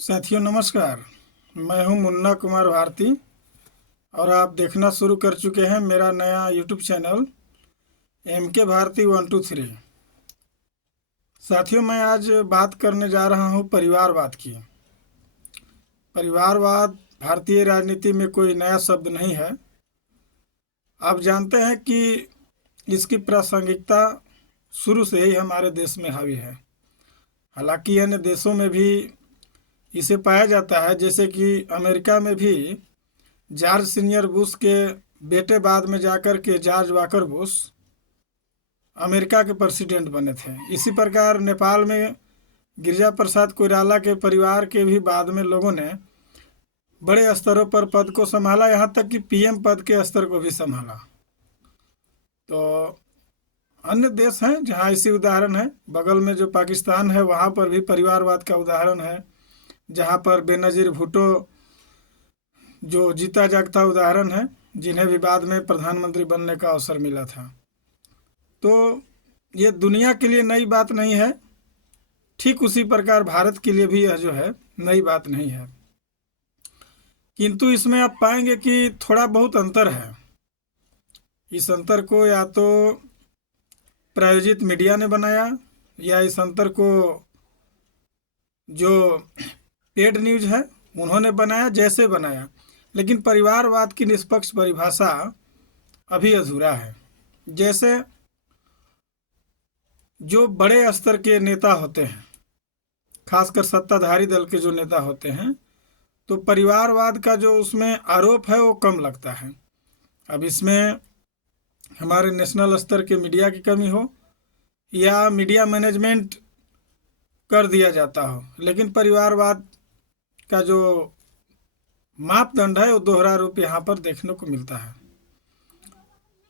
साथियों नमस्कार। मैं हूं मुन्ना कुमार भारती और आप देखना शुरू कर चुके हैं मेरा नया यूट्यूब चैनल MK भारती 123। साथियों मैं आज बात करने जा रहा हूं परिवारवाद की। परिवारवाद भारतीय राजनीति में कोई नया शब्द नहीं है। आप जानते हैं कि इसकी प्रासंगिकता शुरू से ही हमारे देश में हावी है। हालांकि अन्य देशों में भी इसे पाया जाता है, जैसे कि अमेरिका में भी जॉर्ज सीनियर बुश के बेटे बाद में जाकर के जॉर्ज वाकर बुश अमेरिका के प्रेसिडेंट बने थे। इसी प्रकार नेपाल में गिरिजा प्रसाद कोइराला के परिवार के भी बाद में लोगों ने बड़े स्तरों पर पद को संभाला, यहाँ तक कि PM पद के स्तर को भी संभाला। तो अन्य देश हैं जहाँ ऐसी उदाहरण है। बगल में जो पाकिस्तान है वहाँ पर भी परिवारवाद का उदाहरण है, जहाँ पर बेनज़ीर भुट्टो जो जीता जागता उदाहरण है, जिन्हें भी बाद में प्रधानमंत्री बनने का अवसर मिला था। तो ये दुनिया के लिए नई बात नहीं है, ठीक उसी प्रकार भारत के लिए भी यह जो है नई बात नहीं है, किंतु इसमें आप पाएंगे कि थोड़ा बहुत अंतर है। इस अंतर को या तो प्रायोजित मीडिया ने बनाया या इस अंतर को जो पेड न्यूज है उन्होंने बनाया, जैसे बनाया, लेकिन परिवारवाद की निष्पक्ष परिभाषा अभी अधूरा है। जैसे जो बड़े स्तर के नेता होते हैं, खासकर सत्ताधारी दल के जो नेता होते हैं, तो परिवारवाद का जो उसमें आरोप है वो कम लगता है। अब इसमें हमारे नेशनल स्तर के मीडिया की कमी हो या मीडिया मैनेजमेंट कर दिया जाता हो, लेकिन परिवारवाद का जो मापदंड है वो दोहरा रूप यहाँ पर देखने को मिलता है।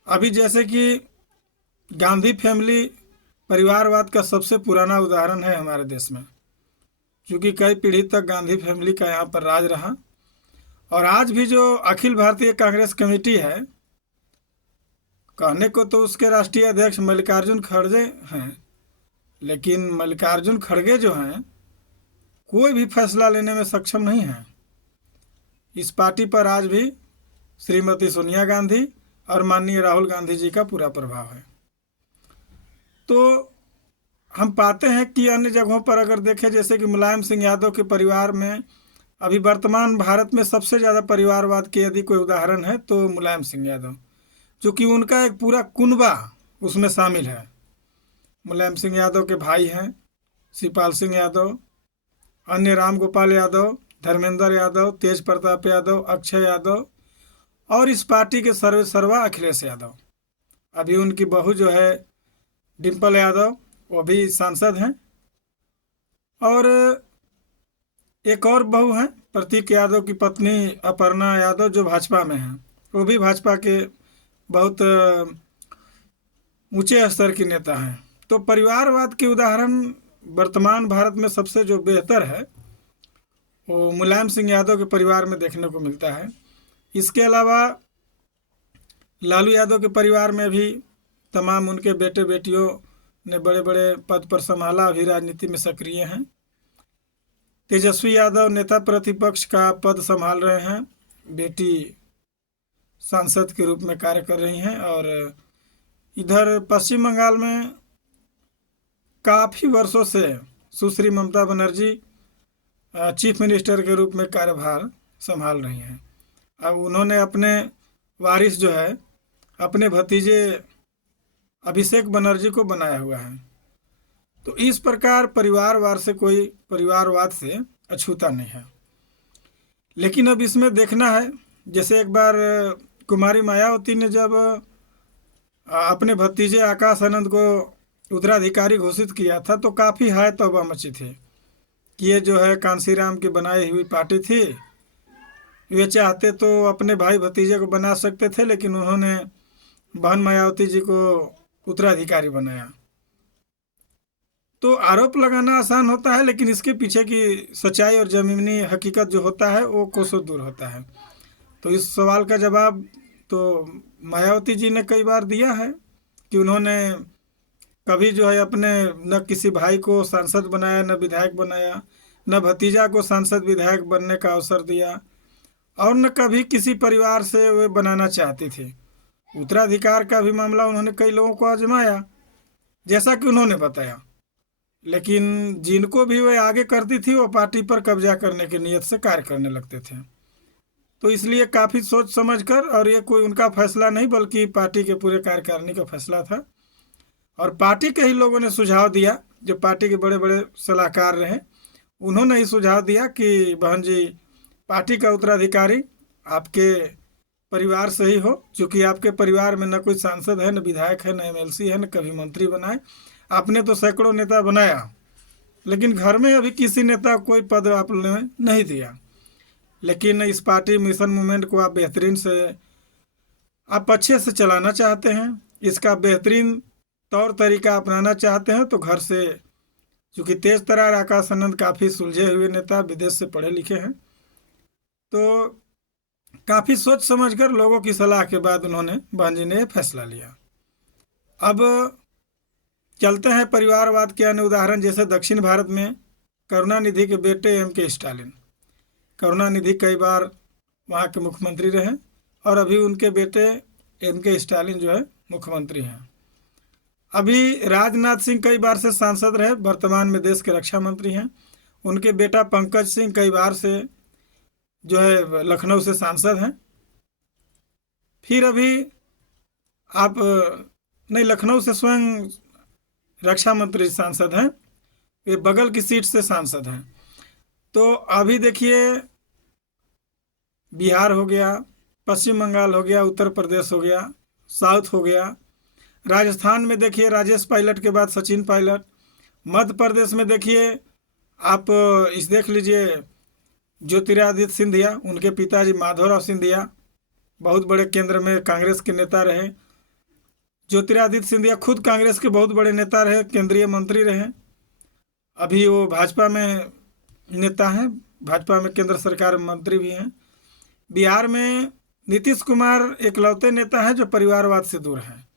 अभी जैसे कि गांधी फैमिली परिवारवाद का सबसे पुराना उदाहरण है हमारे देश में, क्योंकि कई पीढ़ी तक गांधी फैमिली का यहाँ पर राज रहा। और आज भी जो अखिल भारतीय कांग्रेस कमेटी है, कहने को तो उसके राष्ट्रीय अध्यक्ष मल्लिकार्जुन खड़गे हैं, लेकिन मल्लिकार्जुन खड़गे जो हैं कोई भी फैसला लेने में सक्षम नहीं हैं। इस पार्टी पर आज भी श्रीमती सोनिया गांधी और माननीय राहुल गांधी जी का पूरा प्रभाव है। तो हम पाते हैं कि अन्य जगहों पर अगर देखें, जैसे कि मुलायम सिंह यादव के परिवार में अभी वर्तमान भारत में सबसे ज़्यादा परिवारवाद के यदि कोई उदाहरण है तो मुलायम सिंह यादव, चूँकि उनका एक पूरा कुनबा उसमें शामिल है। मुलायम सिंह यादव के भाई हैं शिवपाल सिंह यादव, अन्य राम गोपाल यादव, धर्मेंद्र यादव, तेज प्रताप यादव, अक्षय यादव और इस पार्टी के सर्वे सर्वा अखिलेश यादव। अभी उनकी बहू जो है डिम्पल यादव, वो भी सांसद हैं। और एक और बहू हैं प्रतीक यादव की पत्नी अपर्णा यादव, जो भाजपा में हैं, वो भी भाजपा के बहुत ऊंचे स्तर के नेता हैं। तो परिवारवाद के उदाहरण वर्तमान भारत में सबसे जो बेहतर है वो मुलायम सिंह यादव के परिवार में देखने को मिलता है। इसके अलावा लालू यादव के परिवार में भी तमाम उनके बेटे बेटियों ने बड़े बड़े पद पर संभाला, अभी राजनीति में सक्रिय हैं। तेजस्वी यादव नेता प्रतिपक्ष का पद संभाल रहे हैं, बेटी सांसद के रूप में कार्य कर रही हैं। और इधर पश्चिम बंगाल में काफ़ी वर्षों से सुश्री ममता बनर्जी चीफ मिनिस्टर के रूप में कार्यभार संभाल रही हैं। अब उन्होंने अपने वारिस जो है अपने भतीजे अभिषेक बनर्जी को बनाया हुआ है। तो इस प्रकार परिवारवाद से अछूता नहीं है। लेकिन अब इसमें देखना है, जैसे एक बार कुमारी मायावती ने जब अपने भतीजे आकाश आनंद को उत्तराधिकारी घोषित किया था तो काफ़ी हाय तौबा मची थी कि ये जो है कांसीराम की बनाई हुई पार्टी थी। वे चाहते तो अपने भाई भतीजे को बना सकते थे, लेकिन उन्होंने बहन मायावती जी को उत्तराधिकारी बनाया। तो आरोप लगाना आसान होता है, लेकिन इसके पीछे की सच्चाई और ज़मीनी हकीकत जो होता है वो कोसों दूर होता है। तो इस सवाल का जवाब तो मायावती जी ने कई बार दिया है कि उन्होंने कभी जो है अपने न किसी भाई को सांसद बनाया न विधायक बनाया, न भतीजा को सांसद विधायक बनने का अवसर दिया और न कभी किसी परिवार से वे बनाना चाहती थी। उत्तराधिकार का भी मामला उन्होंने कई लोगों को आजमाया, जैसा कि उन्होंने बताया, लेकिन जिनको भी वे आगे करती थी वो पार्टी पर कब्जा करने की नीयत से कार्य करने लगते थे। तो इसलिए काफ़ी सोच समझ कर, और ये कोई उनका फैसला नहीं बल्कि पार्टी के पूरे कार्यकारिणी का फैसला था, और पार्टी के ही लोगों ने सुझाव दिया, जो पार्टी के बड़े बड़े सलाहकार रहे उन्होंने ही सुझाव दिया कि बहन जी, पार्टी का उत्तराधिकारी आपके परिवार से ही हो, क्योंकि आपके परिवार में न कोई सांसद है, न विधायक है, न एमएलसी है, न कभी मंत्री बनाए। आपने तो सैकड़ों नेता बनाया, लेकिन घर में अभी किसी नेता को कोई पद आपने नहीं दिया। लेकिन इस पार्टी मिशन मूवमेंट को आप बेहतरीन से, आप अच्छे से चलाना चाहते हैं, इसका बेहतरीन तौर तरीका अपनाना चाहते हैं, तो घर से, चूँकि तेज तरार आकाश आनंद काफ़ी सुलझे हुए नेता, विदेश से पढ़े लिखे हैं, तो काफ़ी सोच समझकर लोगों की सलाह के बाद उन्होंने, बहन जी ने फैसला लिया। अब चलते हैं परिवारवाद के अन्य उदाहरण, जैसे दक्षिण भारत में करुणानिधि के बेटे एम.के. स्टालिन। करुणानिधि कई बार वहाँ के मुख्यमंत्री रहे और अभी उनके बेटे एम.के. स्टालिन जो है मुख्यमंत्री हैं। अभी राजनाथ सिंह कई बार से सांसद रहे, वर्तमान में देश के रक्षा मंत्री हैं। उनके बेटा पंकज सिंह कई बार से जो है लखनऊ से सांसद हैं। फिर अभी आप नहीं, लखनऊ से स्वयं रक्षा मंत्री सांसद हैं, ये बगल की सीट से सांसद हैं। तो अभी देखिए, बिहार हो गया, पश्चिम बंगाल हो गया, उत्तर प्रदेश हो गया, साउथ हो गया, राजस्थान में देखिए राजेश पायलट के बाद सचिन पायलट, मध्य प्रदेश में देखिए आप इस देख लीजिए ज्योतिरादित्य सिंधिया, उनके पिताजी माधवराव सिंधिया बहुत बड़े केंद्र में कांग्रेस के नेता रहे। ज्योतिरादित्य सिंधिया खुद कांग्रेस के बहुत बड़े नेता रहे, केंद्रीय मंत्री रहे। अभी वो भाजपा में नेता हैं, भाजपा में केंद्र सरकार में मंत्री भी हैं। बिहार में नीतीश कुमार एकलौते नेता हैं जो परिवारवाद से दूर हैं,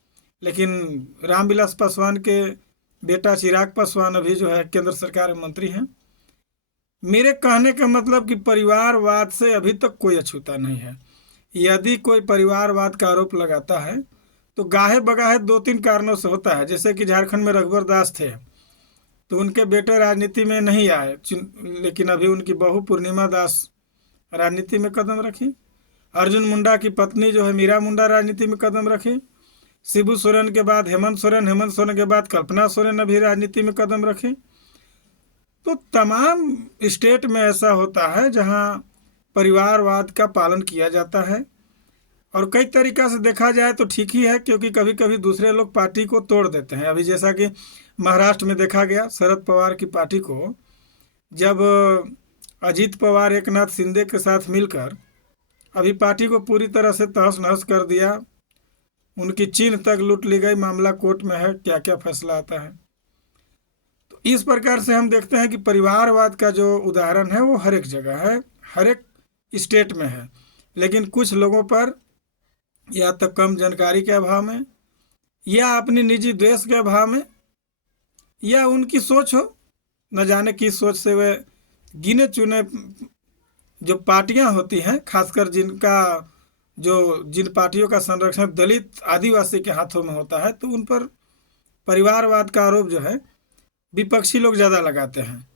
लेकिन रामविलास पासवान के बेटा चिराग पासवान अभी जो है केंद्र सरकार में मंत्री हैं। मेरे कहने का मतलब कि परिवारवाद से अभी तक कोई अछूता नहीं है। यदि कोई परिवारवाद का आरोप लगाता है तो गाहे बगाहे 2-3 कारणों से होता है। जैसे कि झारखंड में रघुवर दास थे, तो उनके बेटे राजनीति में नहीं आए, लेकिन अभी उनकी बहू पूर्णिमा दास राजनीति में कदम रखी। अर्जुन मुंडा की पत्नी जो है मीरा मुंडा राजनीति में कदम रखी। शिबू सोरेन के बाद हेमंत सोरेन, हेमंत सोरेन के बाद कल्पना सोरेन अभी राजनीति में कदम रखी। तो तमाम स्टेट में ऐसा होता है जहां परिवारवाद का पालन किया जाता है, और कई तरीक़ा से देखा जाए तो ठीक ही है, क्योंकि कभी कभी दूसरे लोग पार्टी को तोड़ देते हैं। अभी जैसा कि महाराष्ट्र में देखा गया, शरद पवार की पार्टी को जब अजीत पवार एकनाथ शिंदे के साथ मिलकर अभी पार्टी को पूरी तरह से तहस नहस कर दिया, उनकी चिन्ह तक लूट ली गई, मामला कोर्ट में है, क्या क्या फैसला आता है। तो इस प्रकार से हम देखते हैं कि परिवारवाद का जो उदाहरण है वो हर एक जगह है, हर एक स्टेट में है, लेकिन कुछ लोगों पर या तो कम जानकारी के अभाव में, या अपनी निजी द्वेष के अभाव में, या उनकी सोच हो, न जाने किस सोच से वे गिने चुने जो पार्टियां होती हैं, खासकर जिन पार्टियों का संरक्षण दलित आदिवासी के हाथों में होता है, तो उन पर परिवारवाद का आरोप जो है विपक्षी लोग ज़्यादा लगाते हैं।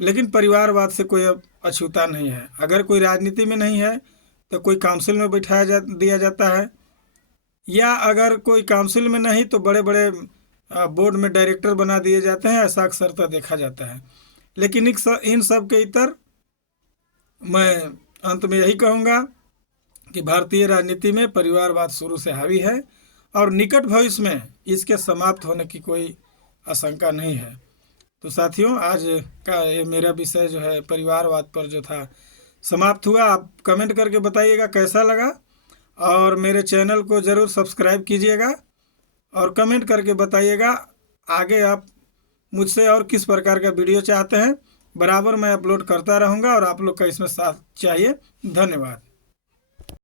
लेकिन परिवारवाद से कोई अब अछूता नहीं है। अगर कोई राजनीति में नहीं है तो कोई काउंसिल में दिया जाता है, या अगर कोई काउंसिल में नहीं तो बड़े बड़े बोर्ड में डायरेक्टर बना दिए जाते हैं, ऐसा अक्सरता देखा जाता है। लेकिन इन सब के इतर मैं अंत में यही कहूँगा कि भारतीय राजनीति में परिवारवाद शुरू से हावी है, और निकट भविष्य में इसके समाप्त होने की कोई आशंका नहीं है। तो साथियों, आज का ये मेरा विषय जो है परिवारवाद पर जो था समाप्त हुआ। आप कमेंट करके बताइएगा कैसा लगा, और मेरे चैनल को ज़रूर सब्सक्राइब कीजिएगा, और कमेंट करके बताइएगा आगे आप मुझसे और किस प्रकार का वीडियो चाहते हैं। बराबर मैं अपलोड करता रहूँगा, और आप लोग का इसमें साथ चाहिए। धन्यवाद।